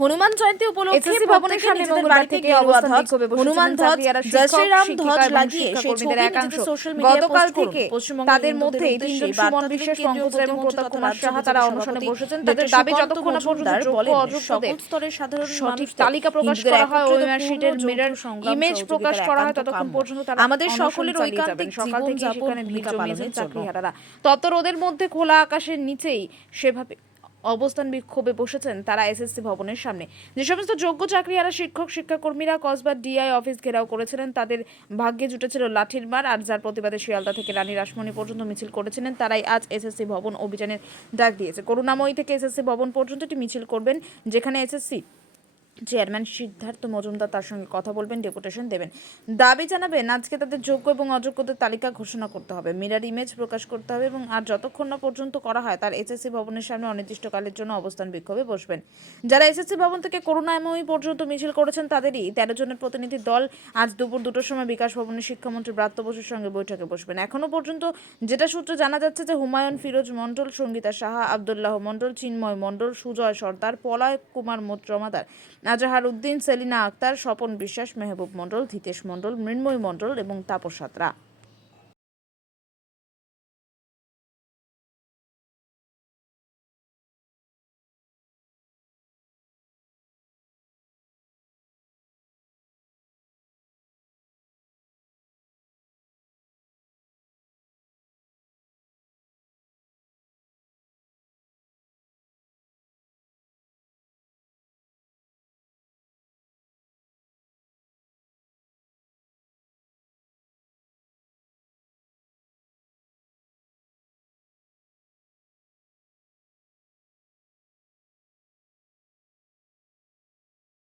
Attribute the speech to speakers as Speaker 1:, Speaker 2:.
Speaker 1: হনুমান জয়ন্তী উপলক্ষে
Speaker 2: ভবনের সামনে মঙ্গলবার থেকে অবস্থান বিক্ষোভে
Speaker 1: হনুমান ধ্বজ
Speaker 2: শিক্ষক,
Speaker 1: জয়শ্রীরাম ধ্বজ লাগিয়ে সেই ছবি
Speaker 2: একাংশ
Speaker 1: নিজেদের সোশ্যাল মিডিয়ায়
Speaker 2: গতকাল। থেকে তাদের মধ্যে তিনজন সুমন বিশ্বাস পঙ্কজ এবং প্রতাপ কুমার সাহা তারা অনশনে বসেছেন তাদের দাবি যতক্ষণ না পর্যন্ত যোগ্য অযোগ্যদের
Speaker 1: সকল স্তরের সাধারণ
Speaker 2: সঠিক তালিকা প্রকাশ করা হয় ওএমআর শিটের মিরর ইমেজ প্রকাশ করা হয় ততক্ষণ পর্যন্ত তারা
Speaker 1: আমাদের সকলের ঐকান্তিক।
Speaker 2: সকাল থেকে সেখানে
Speaker 1: ভূমিকা পালনের।
Speaker 2: চাকরিহারারা তত রোদের মধ্যে খোলা আকাশের নিচেই সেভাবে অবস্থান বিক্ষোভে বসেছেন তারা এসএসসি ভবনের সামনে। যে সমস্ত যোগ্য চাকরিহারা শিক্ষক, শিক্ষাকর্মীরা কসবা ডিআই অফিস ঘেরাও করেছিলেন, তাদের ভাগ্যে জুটেছিল লাঠির মার। আর যার প্রতিবাদে শিয়ালদা থেকে রানী রাসমণি পর্যন্ত মিছিল করেছিলেন, তারাই আজ এসএসসি ভবন অভিযানের ডাক দিয়েছে। করুণাময়ী থেকে এসএসসি ভবন পর্যন্ত একটি মিছিল করবেন, যেখানে এসএসসি চেয়ারম্যান সিদ্ধার্থ মজুমদার তার সঙ্গে কথা বলবেন, ডেপুটেশন দেবেন। দাবি জানাবেন, আজকে তাদের যোগ্য এবং অযোগ্যদের তালিকা ঘোষণা করতে হবে। মিরার ইমেজ প্রকাশ করতে হবে এবং আর যতক্ষণ না পর্যন্ত করা হয়, তার এসএসসি ভবনের সামনে অনির্দিষ্টকালের জন্য অবস্থান বিক্ষোভে বসবেন। যারা এসএসসি ভবন থেকে করুণাময়ী পর্যন্ত মিছিল করেছেন, তাদেরই তেরো জনের প্রতিনিধি দল আজ দুপুর দুটোর সময় বিকাশ ভবনের শিক্ষামন্ত্রী ব্রাত্য বসুর সঙ্গে বৈঠকে বসবেন। এখনও পর্যন্ত যেটা সূত্রে জানা যাচ্ছে যে হুমায়ুন ফিরোজ মণ্ডল, সঙ্গীতা সাহা, আবদুল্লাহ মণ্ডল, চিন্ময় মণ্ডল, সুজয় সর্দার, পলয় কুমার জমাদার আজাহার উদ্দিন, সেলিনা আক্তার, স্বপন বিশ্বাস, মেহবুব মণ্ডল, ধীতেশ মণ্ডল, মৃন্ময় মণ্ডল এবং তাপস সাঁতরা।